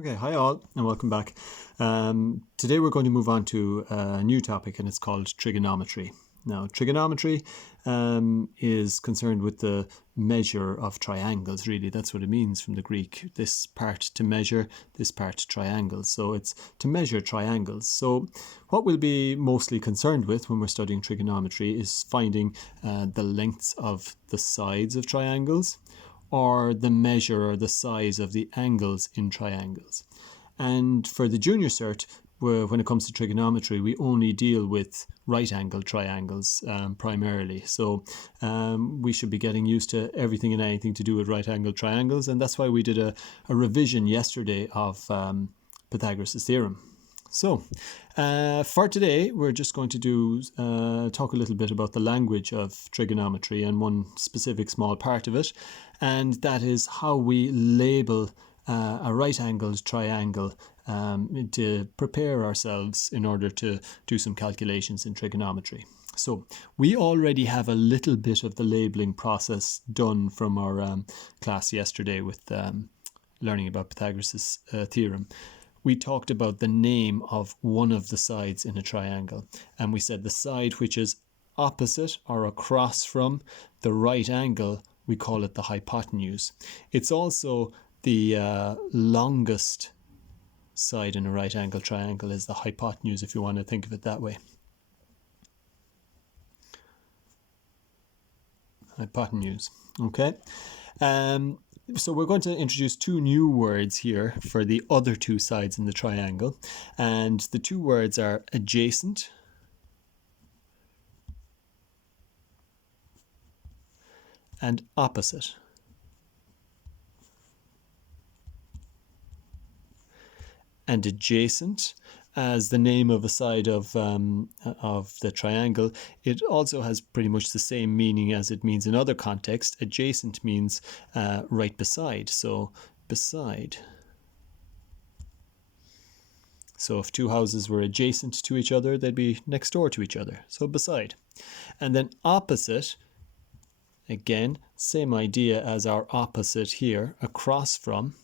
Okay, hi all and welcome back. Today we're going to move on to a new topic and it's called trigonometry. Now, trigonometry is concerned with the measure of triangles, really. That's what it means from the Greek. This part to measure, this part triangles. So it's to measure triangles. So what we'll be mostly concerned with when we're studying trigonometry is finding the lengths of the sides of triangles, or the measure or the size of the angles in triangles. And for the junior cert, when it comes to trigonometry, we only deal with right-angled triangles primarily. So we should be getting used to everything and anything to do with right-angled triangles. And that's why we did a revision yesterday of Pythagoras' theorem. So for today, we're just going to talk a little bit about the language of trigonometry and one specific small part of it, and that is how we label a right-angled triangle to prepare ourselves in order to do some calculations in trigonometry. So we already have a little bit of the labeling process done from our class yesterday with learning about Pythagoras' theorem. We talked about the name of one of the sides in a triangle, and we said the side which is opposite or across from the right angle, we call it the hypotenuse. It's also the longest side in a right angle triangle is the hypotenuse, if you want to think of it that way. Hypotenuse. Okay. So we're going to introduce two new words here for the other two sides in the triangle. And the two words are adjacent and opposite. And adjacent, as the name of a side of the triangle, it also has pretty much the same meaning as it means in other contexts. Adjacent means right beside, so beside. So if two houses were adjacent to each other, they'd be next door to each other, so beside. And then opposite, again, same idea as our opposite here, across from.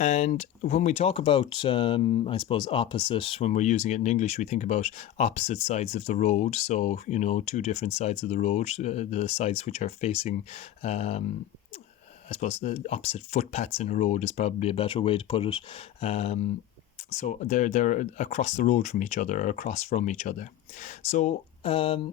And when we talk about, I suppose, opposite, when we're using it in English, we think about opposite sides of the road. So, you know, two different sides of the road, the sides which are facing, I suppose, the opposite footpaths in a road is probably a better way to put it. So they're across the road from each other or across from each other. So the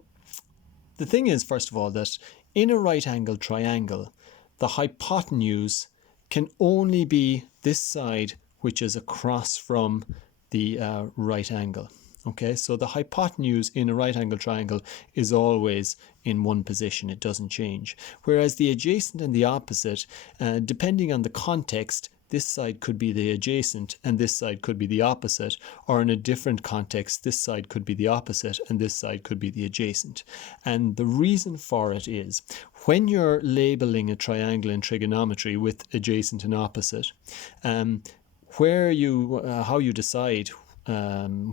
thing is, first of all, that in a right-angled triangle, the hypotenuse can only be this side which is across from the right angle. Okay, so the hypotenuse in a right angle triangle is always in one position, it doesn't change. Whereas the adjacent and the opposite, depending on the context, this side could be the adjacent and this side could be the opposite, or in a different context, this side could be the opposite and this side could be the adjacent. And the reason for it is, when you're labeling a triangle in trigonometry with adjacent and opposite, how you decide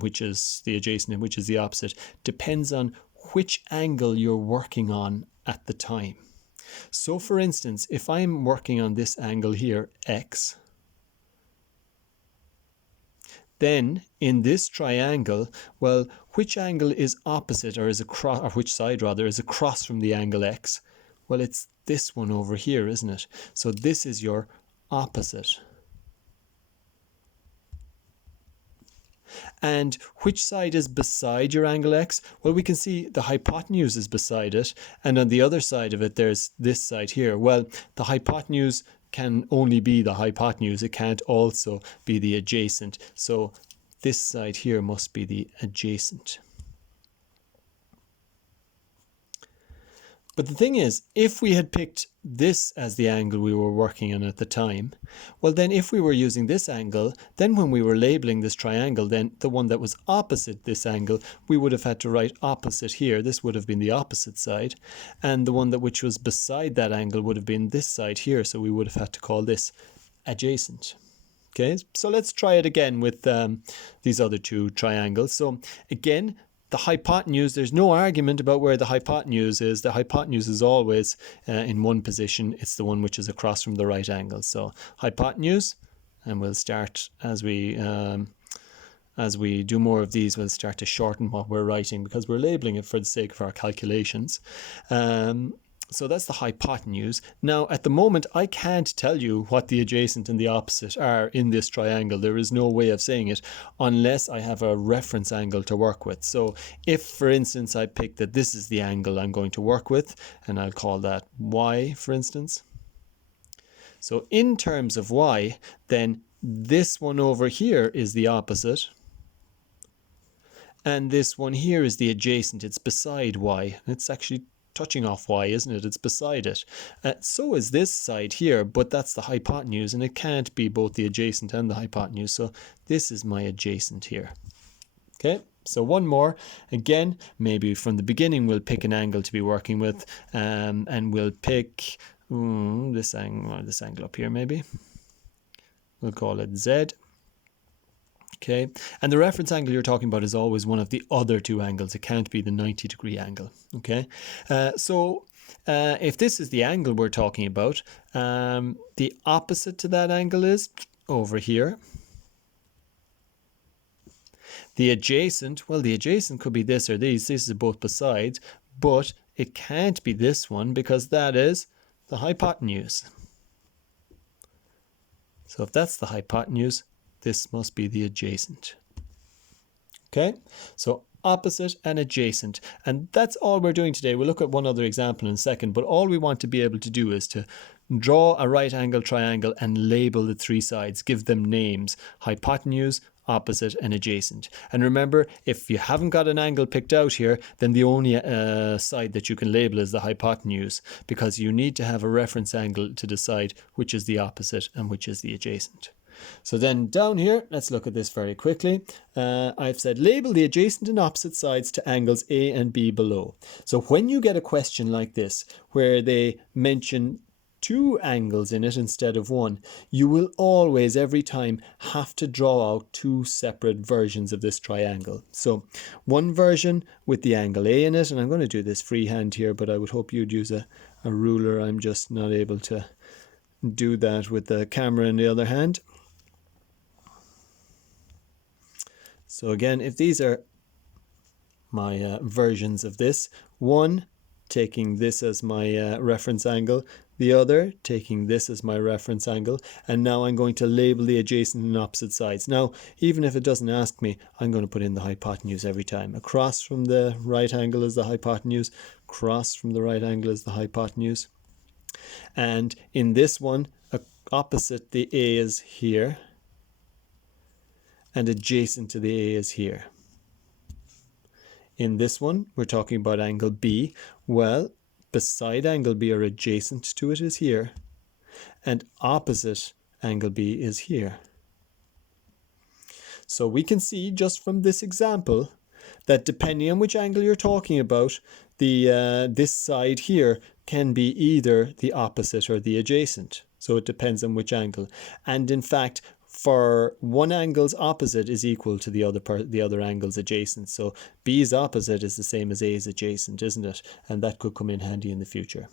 which is the adjacent and which is the opposite depends on which angle you're working on at the time. So for instance, if I'm working on this angle here, x, then in this triangle, well, which angle is opposite or is across, or which side rather is across from the angle x? Well, it's this one over here, isn't it? So this is your opposite. And which side is beside your angle x? Well, we can see the hypotenuse is beside it, and on the other side of it, there's this side here. Well, the hypotenuse can only be the hypotenuse. It can't also be the adjacent. So this side here must be the adjacent. But the thing is, if we had picked this as the angle we were working on at the time, well then if we were using this angle, then when we were labeling this triangle, then the one that was opposite this angle, we would have had to write opposite here. This would have been the opposite side. And the one which was beside that angle would have been this side here. So we would have had to call this adjacent. Okay, so let's try it again with these other two triangles. So again, the hypotenuse, there's no argument about where the hypotenuse is. The hypotenuse is always in one position. It's the one which is across from the right angle. So hypotenuse, and we'll start as we do more of these, we'll start to shorten what we're writing because we're labeling it for the sake of our calculations. So that's the hypotenuse. Now, at the moment, I can't tell you what the adjacent and the opposite are in this triangle. There is no way of saying it unless I have a reference angle to work with. So if, for instance, I pick that this is the angle I'm going to work with, and I'll call that y, for instance. So in terms of y, then this one over here is the opposite. And this one here is the adjacent. It's beside y. It's actually touching off y, isn't it? It's beside it. So is this side here, but that's the hypotenuse, and it can't be both the adjacent and the hypotenuse. So this is my adjacent here. Okay, so one more. Again, maybe from the beginning we'll pick an angle to be working with, and we'll pick this angle up here maybe. We'll call it Z. Okay, and the reference angle you're talking about is always one of the other two angles. It can't be the 90-degree angle. Okay, so if this is the angle we're talking about, the opposite to that angle is over here. The adjacent, well, the adjacent could be this or these. This is both besides, but it can't be this one because that is the hypotenuse. So if that's the hypotenuse, this must be the adjacent. Okay, so opposite and adjacent. And that's all we're doing today. We'll look at one other example in a second, but all we want to be able to do is to draw a right angle triangle and label the three sides, give them names: hypotenuse, opposite, and adjacent. And remember, if you haven't got an angle picked out here, then the only side that you can label is the hypotenuse, because you need to have a reference angle to decide which is the opposite and which is the adjacent. So then down here, let's look at this very quickly. I've said label the adjacent and opposite sides to angles A and B below. So when you get a question like this, where they mention two angles in it instead of one, you will always, every time, have to draw out two separate versions of this triangle. So one version with the angle A in it, and I'm going to do this freehand here, but I would hope you'd use a ruler. I'm just not able to do that with the camera in the other hand. So again, if these are my versions of this, one taking this as my reference angle, the other taking this as my reference angle, and now I'm going to label the adjacent and opposite sides. Now, even if it doesn't ask me, I'm going to put in the hypotenuse every time. Across from the right angle is the hypotenuse, across from the right angle is the hypotenuse. And in this one, opposite the A is here, and adjacent to the A is here. In this one, we're talking about angle B. Well, beside angle B or adjacent to it is here, and opposite angle B is here. So we can see just from this example that depending on which angle you're talking about, this side here can be either the opposite or the adjacent. So it depends on which angle. And in fact, for one angle's opposite is equal to the other angle's adjacent. So B's opposite is the same as A's adjacent, isn't it? And that could come in handy in the future.